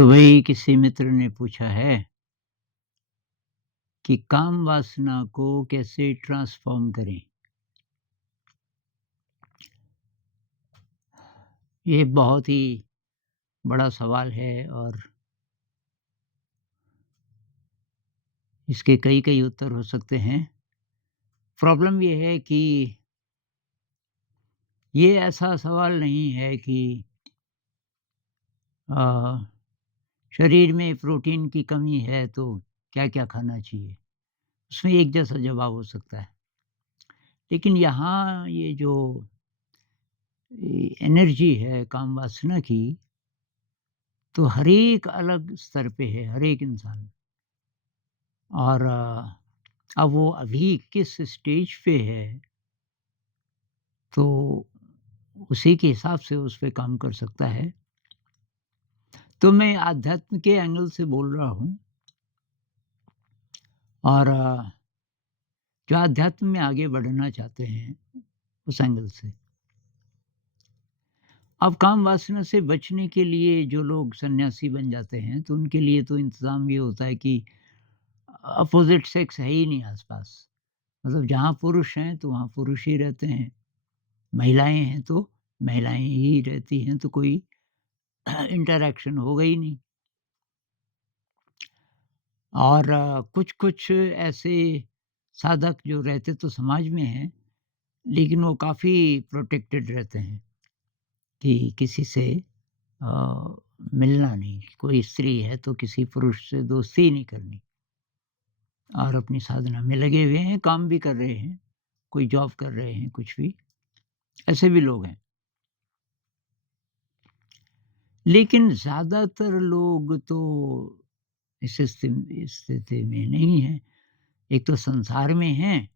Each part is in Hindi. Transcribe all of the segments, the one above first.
तो वही किसी मित्र ने पूछा है कि काम वासना को कैसे ट्रांसफॉर्म करें? ये बहुत ही बड़ा सवाल है और इसके कई-कई उत्तर हो सकते हैं। प्रॉब्लम ये है कि ये ऐसा सवाल नहीं है कि अ, शरीर में प्रोटीन की कमी है तो क्या-क्या खाना चाहिए? उसमें एक जैसा जवाब हो सकता है। लेकिन यहाँ ये जो एनर्जी है काम वासना की, तो हर एक अलग स्तर पे है, हर एक इंसान। और अब वो अभी किस स्टेज पे है, तो उसी के हिसाब से उस पे काम कर सकता है। तो मैं आध्यात्म के एंगल से बोल रहा हूँ और जो अध्यात्म में आगे बढ़ना चाहते हैं, उस एंगल से। अब काम वासना से बचने के लिए जो लोग सन्यासी बन जाते हैं, तो उनके लिए तो इंतज़ाम ये होता है कि अपोज़िट सेक्स है ही नहीं आस-पास। मतलब जहाँ पुरुष हैं, तो वहाँ पुरुष ही रहते हैं, महिलाएँ हैं, तो महिलाएँ ही रहती हैं, तो कोई इंटरैक्शन होगा ही नहीं। और कुछ-कुछ ऐसे साधक जो रहते तो समाज में हैं, लेकिन वो काफ़ी प्रोटेक्टेड रहते हैं कि किसी से अ, मिलना नहीं। कोई स्त्री है तो किसी पुरुष से दोस्ती ही नहीं करनी और अपनी साधना में लगे हुए हैं, काम भी कर रहे हैं, कोई जॉब कर रहे हैं, कुछ भी, ऐसे भी लोग हैं। लेकिन ज़्यादातर लोग तो इस स्थिति में नहीं हैं। एक तो संसार में हैं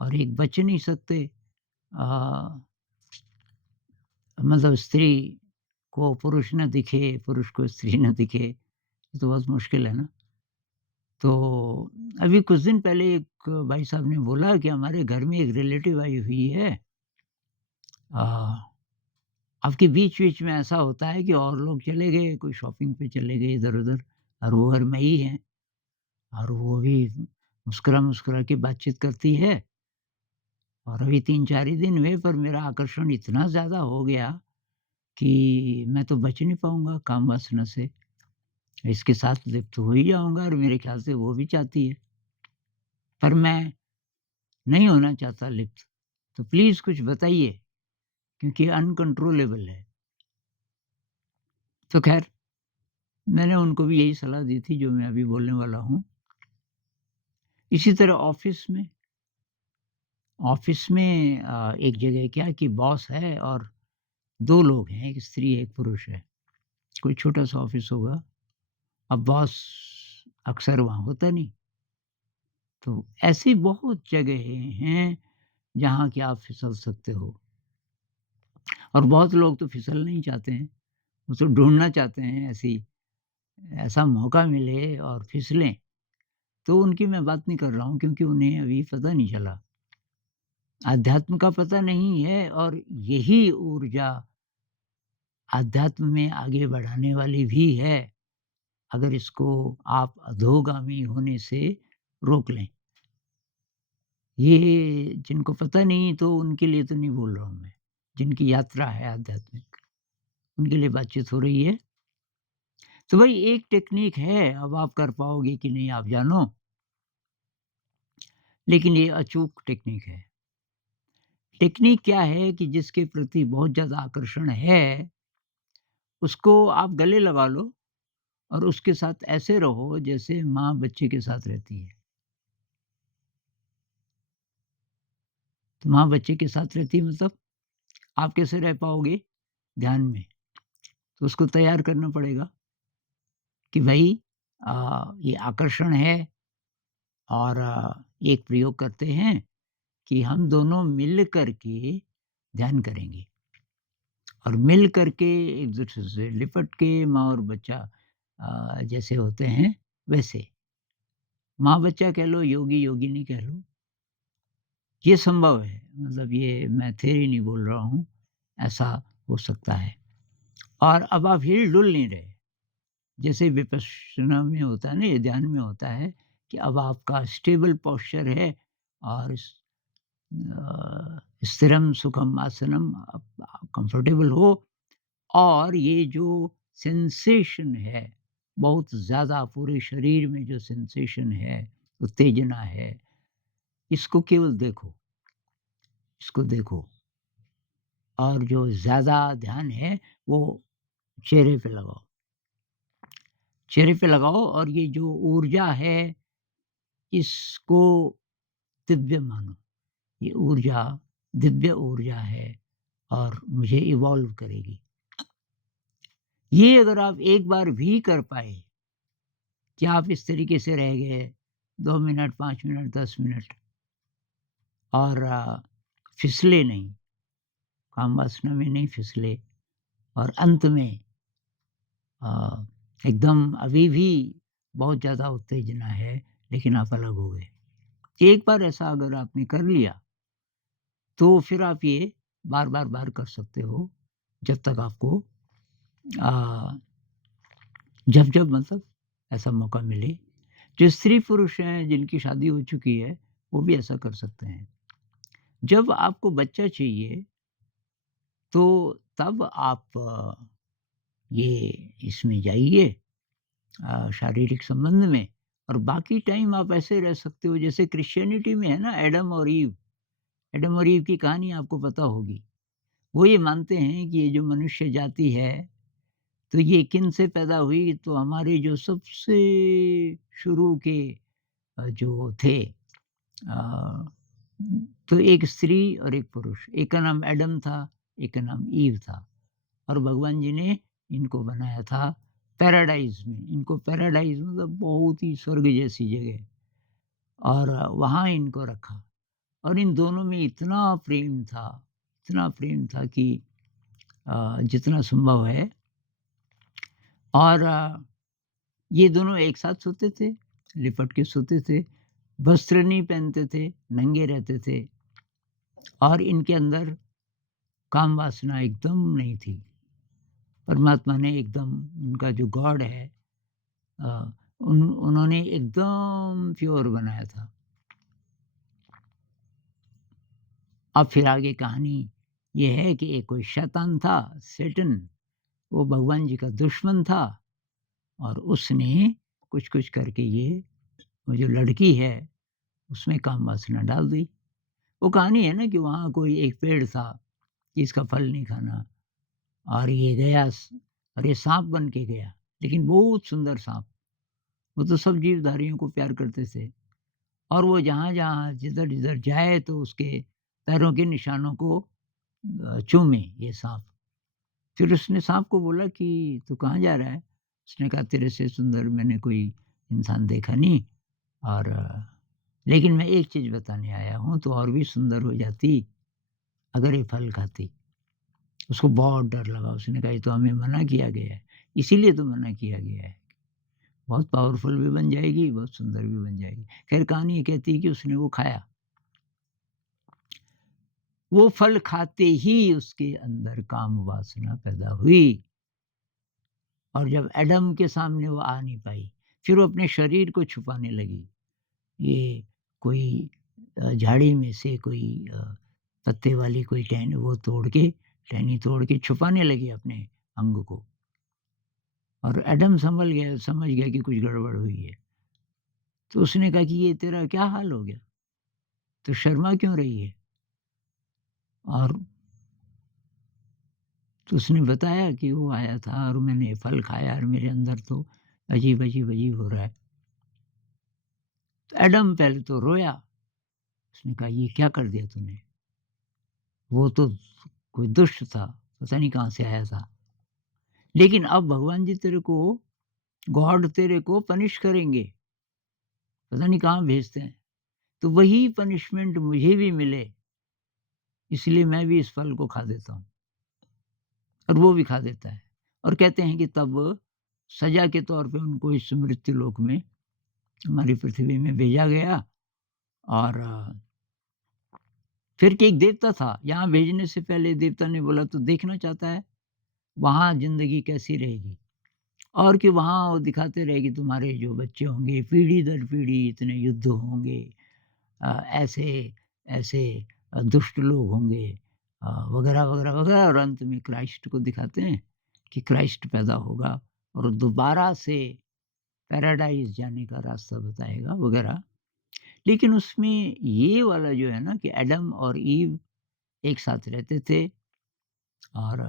और एक बच नहीं सकते। अ, मतलब स्त्री को पुरुष ना दिखे, पुरुष को स्त्री ना दिखे, ये तो बहुत मुश्किल है ना। तो अभी कुछ दिन पहले एक भाई साहब ने बोला कि हमारे घर में एक रिलेटिव आई हुई है। अ, आपके बीच-बीच में ऐसा होता है कि और लोग चले गए, कोई शॉपिंग पे चले गए इधर-उधर और वो घर में ही हैं और वो भी मुस्कुरा-मुस्कुरा के बातचीत करती है और अभी 3-4 ही दिन हुए पर मेरा आकर्षण इतना ज़्यादा हो गया कि मैं तो बच नहीं पाऊँगा काम वासना से। इसके साथ लिप्त हो ही जाऊँगा और मेरे ख़्याल से वो भी चाहती है। पर मैं नहीं होना चाहता लिप्त। तो प्लीज़ कुछ बताइए क्योंकि अनकंट्रोलेबल है। तो ख़ैर मैंने उनको भी यही सलाह दी थी जो मैं अभी बोलने वाला हूँ। इसी तरह ऑफ़िस में एक जगह क्या कि बॉस है और 2 लोग हैं, 1 स्त्री है, 1 पुरुष है। कोई छोटा-सा ऑफ़िस होगा। अब बॉस अक्सर वहाँ होता नहीं। तो ऐसी बहुत जगहें हैं जहाँ कि आप फिसल सकते हो और बहुत लोग तो फिसलना नहीं चाहते हैं। वो तो ढूँढना चाहते हैं ऐसा मौका मिले और फिसलें। तो उनकी मैं बात नहीं कर रहा हूँ क्योंकि उन्हें अभी पता नहीं चला। अध्यात्म का पता नहीं है और यही ऊर्जा अध्यात्म में आगे बढ़ाने वाली भी है, अगर इसको आप अधोगामी होने से रोक लें। ये जिनको पता नहीं तो उनके लिए तो नहीं बोल रहा हूँ मैं, जिनकी यात्रा है आध्यात्मिक, उनके लिए बातचीत हो रही है। तो भई एक टेक्नीक है, अब आप कर पाओगे कि नहीं आप जानो, लेकिन ये अचूक टेक्नीक है। टेक्नीक क्या है कि जिसके प्रति बहुत ज़्यादा आकर्षण है, उसको आप गले लगा लो और उसके साथ ऐसे रहो जैसे माँ बच्चे के साथ रहती है। तो माँ बच्चे के साथ रहती है मतलब आप कैसे रह पाओगे? ध्यान में। तो उसको तैयार करना पड़ेगा कि भई ये आकर्षण है और एक प्रयोग करते हैं कि हम दोनों मिल कर के ध्यान करेंगे और मिल कर के एक-दूसरे से लिपट के माँ और बच्चा जैसे होते हैं वैसे। माँ-बच्चा कह लो, योगी-योगिनी कह लो, ये संभव है। मतलब ये मैं थ्योरी नहीं बोल रहा हूँ, ऐसा हो सकता है। और अब आप हिल-डुल नहीं रहे, जैसे विपश्यना में होता है ना, ये ध्यान में होता है कि अब आपका स्टेबल पोस्चर है और स्थिरम सुखम आसनम, आप कंफर्टेबल हो और ये जो सेंसेशन है, बहुत ज़्यादा पूरे शरीर में जो सेंसेशन है, उत्तेजना है, इसको केवल देखो, इसको देखो और जो ज़्यादा ध्यान है वो चेहरे पे लगाओ। चेहरे पे लगाओ और ये जो ऊर्जा है इसको दिव्य मानो। ये ऊर्जा दिव्य ऊर्जा है और मुझे इवॉल्व करेगी। ये अगर आप एक बार भी कर पाए कि आप इस तरीके से रह गए 2 मिनट, 5 मिनट, 10 मिनट और फिसले नहीं, कामवासना में नहीं फिसले और अंत में अ, एकदम अभी भी बहुत ज़्यादा उत्तेजना है, लेकिन आप अलग हो गए। एक बार ऐसा अगर आपने कर लिया, तो फिर आप ये बार कर सकते हो, जब तक आपको अ, जब-जब मतलब ऐसा मौका मिले। जो स्त्री-पुरुष हैं, जिनकी शादी हो चुकी है, वो भी ऐसा कर सकते हैं। जब आपको बच्चा चाहिए, तो तब आप ये इसमें जाइए शारीरिक संबंध में और बाकी टाइम आप ऐसे रह सकते हो जैसे क्रिश्चियनिटी में है ना एडम और ईव। एडम और ईव की कहानी आपको पता होगी। वो ये मानते हैं कि ये जो मनुष्य जाति है, तो ये किन से पैदा हुई? तो हमारे जो सबसे शुरू के जो थे अ, तो एक स्त्री और एक पुरुष, एक का नाम एडम था, एक का नाम ईव था और भगवान जी ने इनको बनाया था पैराडाइज़ में। इनको पैराडाइज़ मतलब बहुत ही स्वर्ग जैसी जगह और वहाँ इनको रखा और इन दोनों में इतना प्रेम था कि जितना संभव है और ये दोनों एक साथ सोते थे, लिपट के सोते थे, वस्त्र नहीं पहनते थे, नंगे रहते थे और इनके अंदर काम वासना एकदम नहीं थी। परमात्मा ने एकदम उनका जो गॉड है उन्होंने एकदम प्योर बनाया था। अब फिर आगे कहानी ये है कि एक कोई शैतान था, सैटन, वो भगवान जी का दुश्मन था और उसने कुछ-कुछ करके ये वो जो लड़की है, उसमें काम वासना डाल दी। वो कहानी है ना कि वहाँ कोई एक पेड़ था, कि इसका फल नहीं खाना और ये गया और ये साँप बन के गया, लेकिन बहुत सुंदर साँप। वो तो सब जीवधारियों को प्यार करते थे और वो जहाँ-जहाँ, जिधर-जिधर जाए तो उसके पैरों के निशानों को चूमे ये साँप। फिर उसने साँप को बोला कि तू कहाँ जा रहा है? उसने कहा तेरे से सुंदर मैंने कोई इंसान देखा नहीं और लेकिन मैं एक चीज़ बताने आया हूँ, तू और भी सुंदर हो जाती अगर ये फल खाती। उसको बहुत डर लगा, उसने कहा ये तो हमें मना किया गया है, इसीलिए तो मना किया गया है। बहुत पावरफुल भी बन जाएगी, बहुत सुंदर भी बन जाएगी। ख़ैर कहानी ये कहती है कि उसने वो खाया। वो फल खाते ही उसके अंदर काम वासना पैदा हुई और जब एडम के सामने वो आ नहीं पाई, फिर वो अपने शरीर को छुपाने लगी। ये कोई झाड़ी में से कोई पत्ते वाली कोई टहनी वो तोड़ के टहनी तोड़ के छुपाने लगी अपने अंग को और एडम समझ गया कि कुछ गड़बड़ हुई है। तो उसने कहा कि ये तेरा क्या हाल हो गया? तू शर्मा क्यों रही है? और तो उसने बताया कि वो आया था और मैंने फल खाया और मेरे अंदर तो अजीब हो रहा है। तो एडम पहले तो रोया, उसने कहा ये क्या कर दिया तूने? वो तो कोई दुष्ट था, पता नहीं कहाँ से आया था। लेकिन अब भगवान जी तेरे को गॉड तेरे को पनिश करेंगे, पता नहीं कहाँ भेजते हैं। तो वही पनिशमेंट मुझे भी मिले, इसलिए मैं भी इस फल को खा देता हूँ और वो भी खा देता है। और कहते हैं कि तब सज़ा के तौर पे उनको इस मृत्युलोक में हमारी पृथ्वी में भेजा गया और फिर कि एक देवता था, यहाँ भेजने से पहले देवता ने बोला तू देखना चाहता है, वहाँ ज़िंदगी कैसी रहेगी? और कि वहाँ वो दिखाते रहे कि तुम्हारे जो बच्चे होंगे पीढ़ी दर पीढ़ी इतने युद्ध होंगे, ऐसे ऐसे दुष्ट लोग होंगे, वगैरह, वगैरह, वगैरह, और अंत में क्राइस्ट को दिखाते हैं कि क्राइस्ट पैदा होगा और दोबारा से पैराडाइज़ जाने का रास्ता बताएगा वगैरह। लेकिन उसमें ये वाला जो है ना कि एडम और ईव एक साथ रहते थे और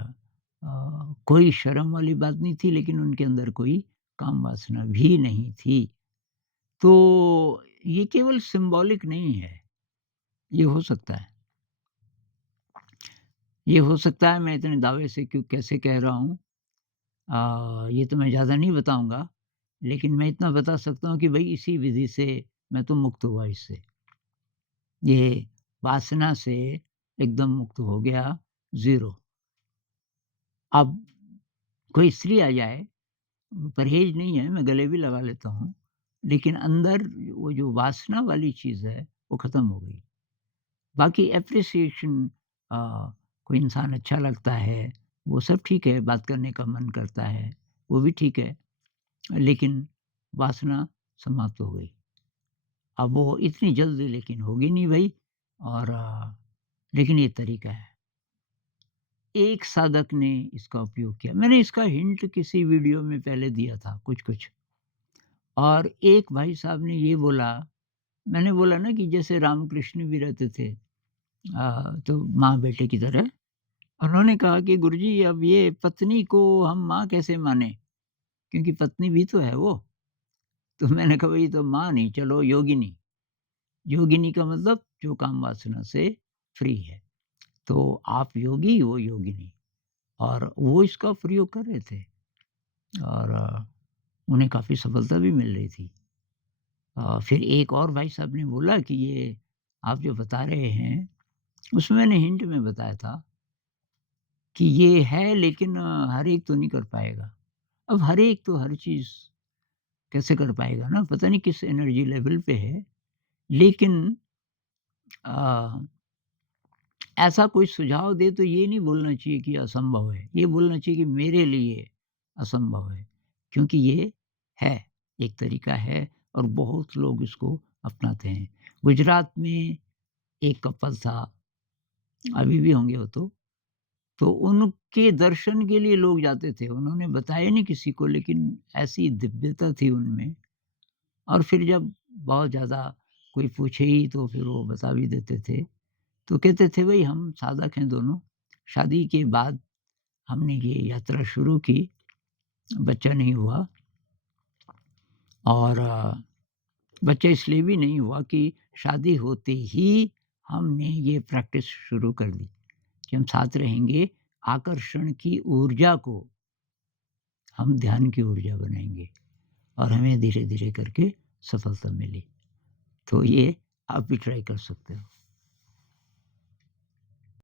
कोई शर्म वाली बात नहीं थी, लेकिन उनके अंदर कोई काम वासना भी नहीं थी। तो ये केवल सिंबॉलिक नहीं है, ये हो सकता है। ये हो सकता है, मैं इतने दावे से क्यों कैसे कह रहा हूँ, ये तो मैं ज़्यादा नहीं बताऊँगा, लेकिन मैं इतना बता सकता हूँ कि भई इसी विधि से मैं तो मुक्त हुआ इससे। ये वासना से एकदम मुक्त हो गया, ज़ीरो। अब कोई स्त्री आ जाए, परहेज़ नहीं है, मैं गले भी लगा लेता हूँ, लेकिन अंदर वो जो वासना वाली चीज़ है, वो ख़त्म हो गई। बाकी एप्रिसिएशन, अ, कोई इंसान अच्छा लगता है, वो सब ठीक है, बात करने का मन करता है, वो भी ठीक है, लेकिन वासना समाप्त हो गई। अब वो इतनी जल्दी लेकिन होगी नहीं भई, और लेकिन ये तरीका है। एक साधक ने इसका उपयोग किया। मैंने इसका हिंट किसी वीडियो में पहले दिया था कुछ-कुछ, और एक भाई साहब ने ये बोला, मैंने बोला ना कि जैसे रामकृष्ण भी रहते थे तो माँ-बेटे की तरह। उन्होंने कहा कि गुरुजी अब ये पत्नी को हम माँ कैसे मानें? क्योंकि पत्नी भी तो है वो। तो मैंने कहा भई तो माँ नहीं, चलो योगिनी। योगिनी का मतलब जो काम वासना से फ्री है। तो आप योगी, वो योगिनी, और वो इसका प्रयोग कर रहे थे और उन्हें काफ़ी सफलता भी मिल रही थी। फिर एक और भाई साहब ने बोला कि ये आप जो बता रहे हैं, उसमें मैंने हिंट में बताया था कि ये है, लेकिन हर एक तो नहीं कर पाएगा। अब हर एक तो हर चीज़ कैसे कर पाएगा ना, पता नहीं किस एनर्जी लेवल पे है। लेकिन अ, ऐसा कोई सुझाव दे तो ये नहीं बोलना चाहिए कि असंभव है, ये बोलना चाहिए कि मेरे लिए असंभव है, क्योंकि ये है, एक तरीका है और बहुत लोग इसको अपनाते हैं। गुजरात में एक कपल था, अभी भी होंगे वो तो उनके दर्शन के लिए लोग जाते थे। उन्होंने बताया नहीं किसी को, लेकिन ऐसी दिव्यता थी उनमें, और फिर जब बहुत ज़्यादा कोई पूछे ही तो फिर वो बता भी देते थे। तो कहते थे भई हम साधक हैं दोनों, शादी के बाद हमने ये यात्रा शुरू की, बच्चा नहीं हुआ, और बच्चा इसलिए भी नहीं हुआ कि शादी होते ही हमने ये प्रैक्टिस शुरू कर दी कि हम साथ रहेंगे, आकर्षण की ऊर्जा को हम ध्यान की ऊर्जा बनाएँगे, और हमें धीरे-धीरे करके सफलता मिली। तो ये आप भी ट्राई कर सकते हो।